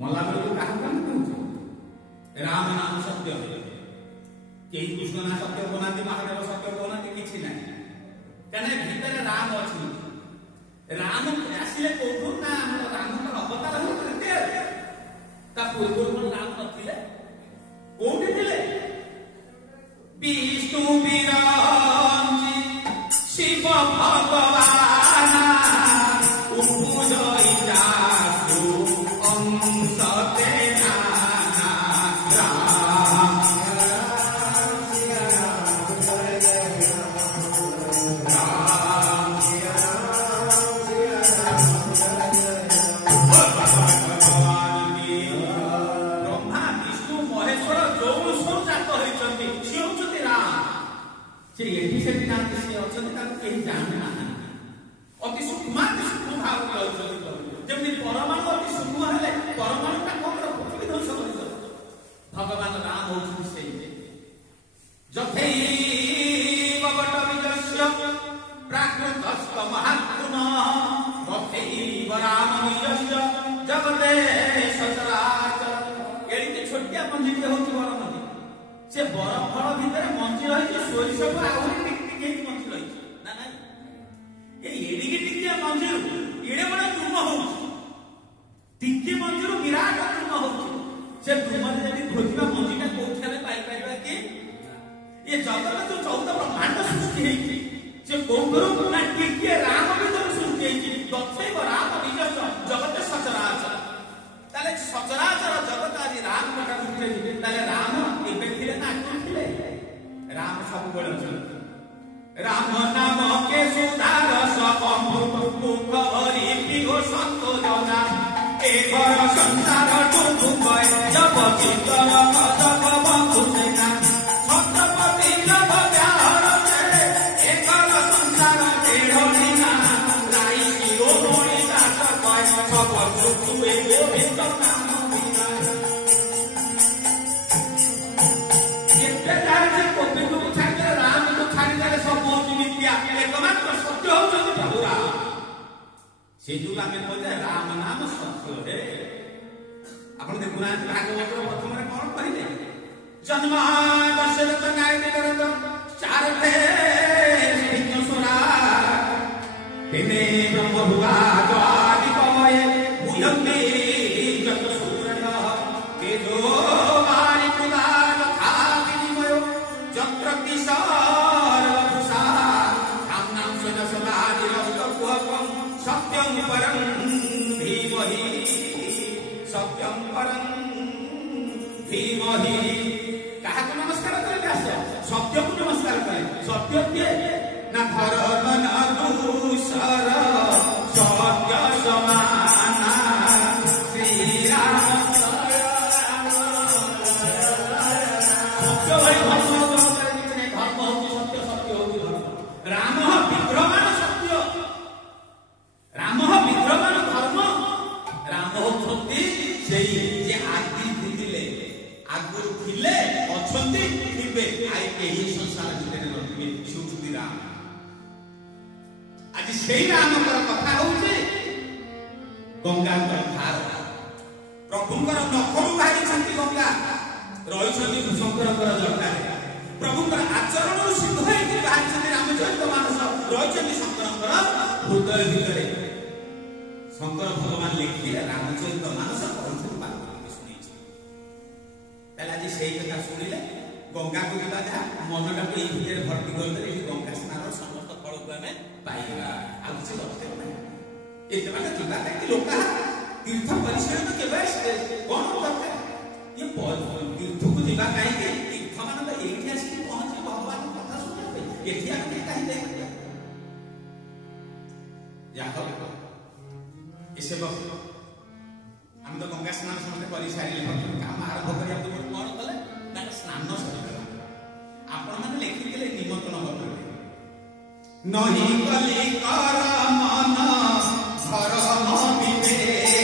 मला बेलू क्या राम नाम सत्य कहीं कृष्ण ना सत्य कहना महादेव सत्य कहना किसी ना कहीं भीतर राम अच्छी राम आसिले कौटू ना राम अवतार पूर्व राम नथिले कोठी थिले विष्णु विरांजी शिव भगवान उपजई जासु अंश तेना अति सूक्ष्म भाव जमी परमाणु अति सूक्ष्म हेले परमाणु पृथ्वी ध्वंस कर भगवान राम होते प्राकृतस्थ महात्म तथैव राम जगते सचराचर एड़ी छोटिया मंजी हूँ बर मंजी से बर फल भितर मंजी रही सोरिष को आहरी टिकी मंजी रही ना ना एड़िकी टिकिया मंजी एड़े बड़ा द्रुम हो टिकी मंजी विराट द्रुम हो से द्रुम खोजा मंजीटा कौन पाइपर कि ये जगत जो 14 ब्रह्मांड सृष्टि से कौन ना टिकी राम भर सृष्टि तथैव राम निज जगत सचराचर ताले सचराचर जगत आज राम कथा सृष्टि ताले राम एबे थिले ना थिले राम सब बळे राम नाम के सुधार सपमुख मुख भरी पिओ संतोषना एक संसार टुटु गए जब चितर कदम बंधुसेना छत्रपति लभ प्यार चढ़े एक संसार तेढ़ना नाई पिओ मोरी दास कय सब चुकुए गोविंद नाम से जो आम कहते राम नाम सत्य है आप देखुना भागवत प्रथम कौन कहले जन्म दशरथ नायक चार थे तेने ब्रह्म भुगा आदि कवये भूयंती जत सूरन तेजो वारि पुदान था विनिमय चक्र किशोर वपुषा राम नाम सदा सदा निरस्तम सत्यं परं धीमहि सत्यं परं धीमहि कहा को नमस्कार करे सत्य को नमस्कार करे सत्य के ना धर्म ना दूसर सत्य समान श्री राम सत्य भाई धर्म होती सत्य सत्य होती धर्म राम विग्रहमान सत्य राम विग्रहमान धर्म राम होती से आदि थिले आगुरु थिले अछंती थिबे आइ केही संसार भितर नथिबे सुचुदी राम आज सेही राम कथा होउचे गंगा धार प्रभुंकर नखरु बाहरी छंती गंगा रही छंती शंकरकर जटारे प्रभुंकर आचरण सिद्ध होई बाहरी छंती रामचरित मानस रही छंती शंकरकर हृदय भितर शंकर भगवान लिखिले रामचरित मानस पढ़ुथि पार्वती शुणी पहले आज से कथा शुणिले गंगा को जीवा जा मनटा को ये भितर भर्ती करदे गंगा स्नान समस्त फल को आम पाइबा आ किसी दरकार नहीं एते बाटे जीवा कि लोक तीर्थ परिश्रम केबे कौन दरकार ये तीर्थ को जीवा कहीं तीर्थ मान तो एठी आसी पहुंचे भगवान कथा सुनबे एठी आके कहीं देख या हो इसे हम तो गंगा स्नान समस्त कर सारे काम आरंभ करने पूर्व कौन कले स्नान सरीगला आपण मैंने लिखिले निमंत्रण पत्र नहीं कली कर मन धर्म विवेक